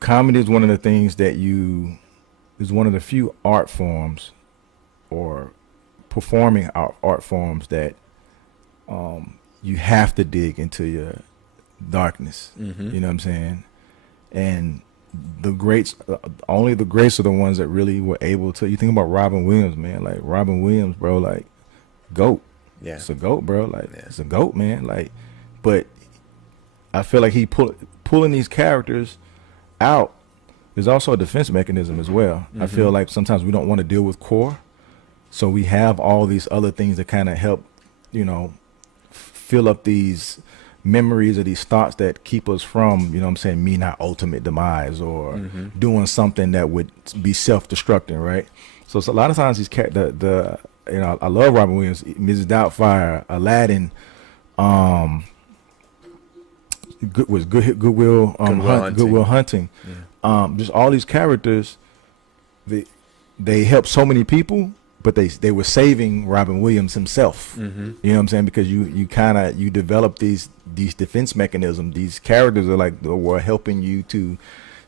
comedy is one of the things that is one of the few art forms or performing art forms that you have to dig into your darkness. Mm-hmm. You know what I'm saying? And the greats, only the greats are the ones that really were able to. You think about Robin Williams, man. Like Robin Williams, bro. Like GOAT. Yeah. It's a GOAT, bro. Like Yeah. it's a GOAT, man. Like, but I feel like he pulling these characters out is also a defense mechanism as well. Mm-hmm. I feel like sometimes we don't want to deal with core, so we have all these other things that kind of help, you know, fill up these memories or these thoughts that keep us from, you know what I'm saying, meeting our ultimate demise or Mm-hmm. doing something that would be self-destructing, right? So it's a lot of times these you know, I love Robin Williams, Mrs. Doubtfire, Aladdin, Goodwill Hunting. Yeah. Just all these characters, they help so many people, but they were saving Robin Williams himself. Mm-hmm. You know what I'm saying? Because you develop these defense mechanisms. These characters are like were helping you to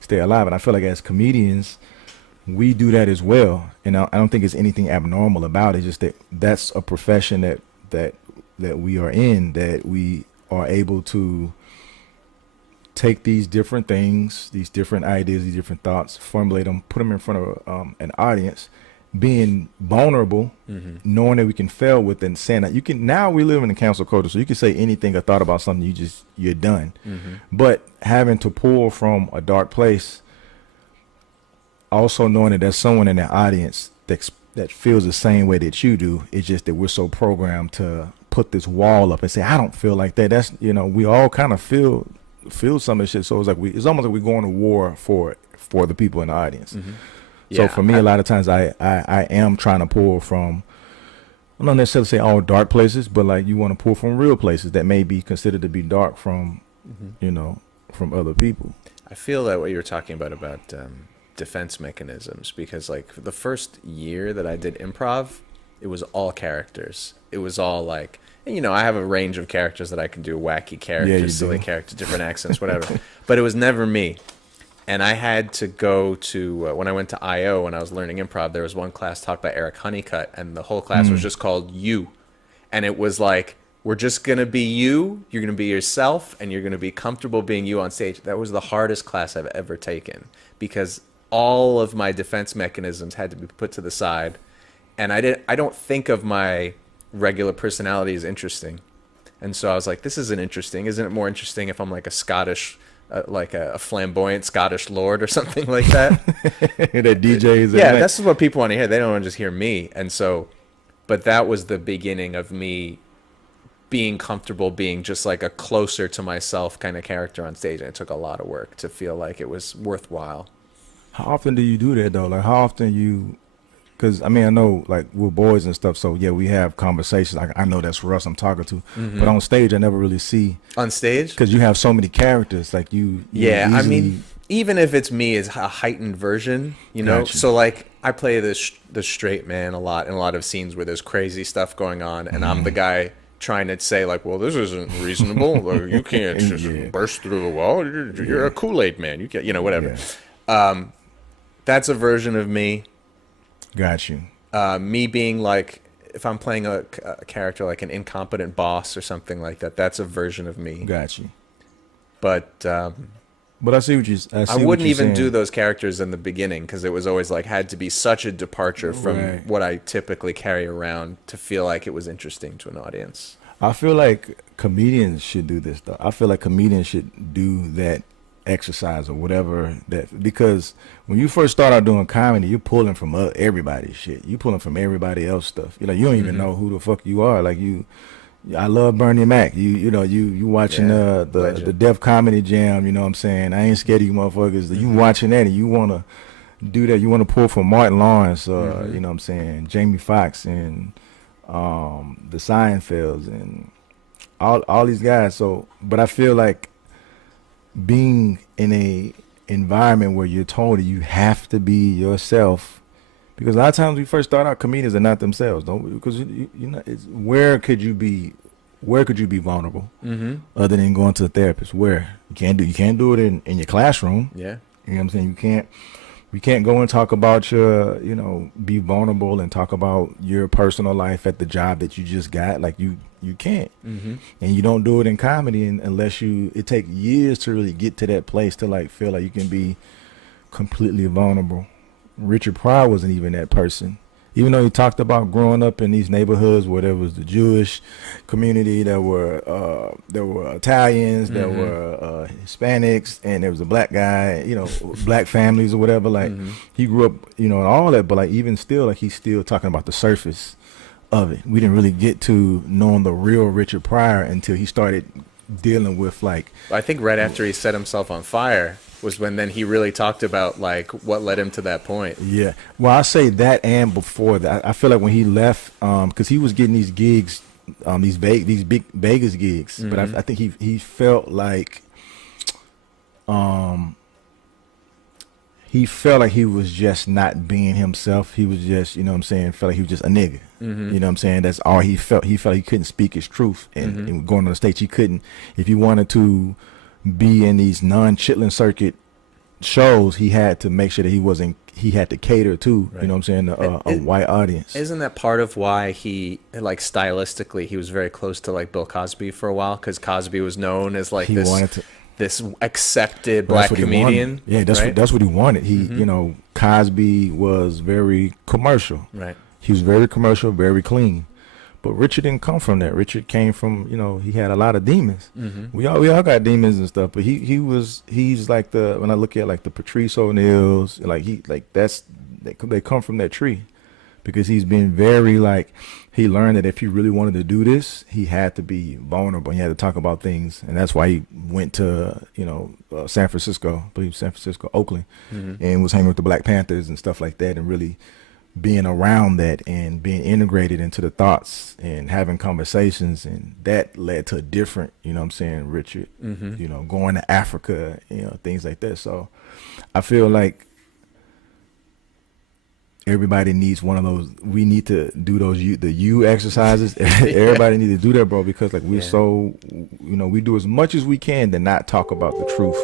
stay alive. And I feel like as comedians, we do that as well. And I don't think it's anything abnormal about it. It's just that that's a profession that we are in, that we are able to take these different things, these different ideas, these different thoughts, formulate them, put them in front of an audience, being vulnerable, Mm-hmm. knowing that we can fail with and saying that you can. Now we live in a cancel culture, so you can say anything or thought about something, you're done. Mm-hmm. But having to pull from a dark place, also knowing that there's someone in the audience that feels the same way that you do, it's just that we're so programmed to put this wall up and say, I don't feel like that. That's, you know, we all kind of feel some of this shit. So it's like it's almost like we're going to war for the people in the audience. Mm-hmm. So Yeah, for me, a lot of times I am trying to pull from, I don't necessarily say all dark places, but like you want to pull from real places that may be considered to be dark from, Mm-hmm. you know, from other people. I feel that what you were talking about defense mechanisms, because like the first year that I did improv, it was all characters. It was all like, and, you know, I have a range of characters that I can do, wacky characters, silly characters, different accents, whatever. But it was never me. And I had to go to, when I went to I.O., when I was learning improv, there was one class taught by Eric Honeycutt, and the whole class was just called You. And it was like, we're just going to be you, you're going to be yourself, and you're going to be comfortable being you on stage. That was the hardest class I've ever taken, because all of my defense mechanisms had to be put to the side. And I don't think of my regular personality as interesting. And so I was like, this isn't interesting. Isn't it more interesting if I'm like a Scottish, like a flamboyant Scottish lord or something like that? That DJs. Yeah, that's what people want to hear. They don't want to just hear me. And so, but that was the beginning of me being comfortable being just like a closer to myself kind of character on stage. And it took a lot of work to feel like it was worthwhile. How often do you do that though? Like how often you, because I mean, I know like we're boys and stuff, so yeah, we have conversations. Like I know that's Russ I'm talking to, but on stage I never really see. On stage? Because you have so many characters, like you Yeah, easily, I mean, even if it's me, it's a heightened version, you know? Gotcha. So like I play the straight man a lot in a lot of scenes where there's crazy stuff going on, and I'm the guy trying to say like, well, this isn't reasonable, or you can't just burst through the wall, you're a Kool-Aid man, you can't, you know, whatever. Yeah. That's a version of me. Got you. Me being like, if I'm playing a character like an incompetent boss or something like that, that's a version of me. Got you. But I see what you. I wouldn't even do those characters in the beginning, because it was always like had to be such a departure from what I typically carry around to feel like it was interesting to an audience. I feel like comedians should do this though. I feel like comedians should do that exercise or whatever, that because when you first start out doing comedy, you're pulling from everybody's shit. You pulling from everybody else stuff. You know, you don't even know who the fuck you are. Like I love Bernie Mac. You watching the Def Comedy Jam. You know what I'm saying? I ain't scared of you motherfuckers. You watching that and you wanna do that. You wanna pull from Martin Lawrence. You know what I'm saying? Jamie Foxx and the Seinfelds and all these guys. So, but I feel like being in a environment where you're told that you have to be yourself, because a lot of times we first start out, comedians are not themselves, because you know, where could you be vulnerable other than going to a therapist? Where you can't do it in your classroom. Yeah. You know what I'm saying? We can't go and talk about your, be vulnerable and talk about your personal life at the job that you just got. Like you can't, Mm-hmm. and you don't do it in comedy unless it takes years to really get to that place to like feel like you can be completely vulnerable. Richard Pryor wasn't even that person. Even though he talked about growing up in these neighborhoods where there was the Jewish community, there were Italians, there Mm-hmm. were Hispanics, and there was a black guy, black families or whatever. Like Mm-hmm. he grew up, and all that. But like even still, like he's still talking about the surface of it. We didn't really get to knowing the real Richard Pryor until he started dealing with like, I think right after he set himself on fire was when then he really talked about like what led him to that point. yeah. Well, I say that and before that, I feel like when he left, because he was getting these gigs, these big Vegas gigs, but Mhm. I think he felt like, he felt like he was just not being himself. He was just, felt like he was just a nigga. Mhm. You know what I'm saying? That's all he felt. He felt he couldn't speak his truth. And, Mhm. and going on the stage, he couldn't. If he wanted to be in these non-chitlin circuit shows, he had to make sure that he had to cater to, Right. you know what I'm saying, a It- white audience. Isn't that part of why he, like, stylistically, he was very close to like Bill Cosby for a while? Because Cosby was known as like He this wanted to. this accepted Well, that's black what he comedian. wanted. Yeah, that's right? what he wanted. He, Mhm. Cosby was very commercial. Right. He was very commercial, very clean. But Richard didn't come from that. Richard came from, he had a lot of demons. Mm-hmm. We all got demons and stuff. But he's like when I look at like the Patrice O'Neills, they come from that tree, because he's been very like, he learned that if he really wanted to do this, he had to be vulnerable. He had to talk about things, and that's why he went to San Francisco, I believe San Francisco, Oakland, Mm-hmm. and was hanging with the Black Panthers and stuff like that, and really being around that and being integrated into the thoughts and having conversations, and that led to a different, Richard, Mm-hmm. going to Africa, things like that. So I feel like everybody needs one of those. We need to do the U exercises. Everybody needs to do that, bro, because like we're Yeah. so, we do as much as we can to not talk about the truth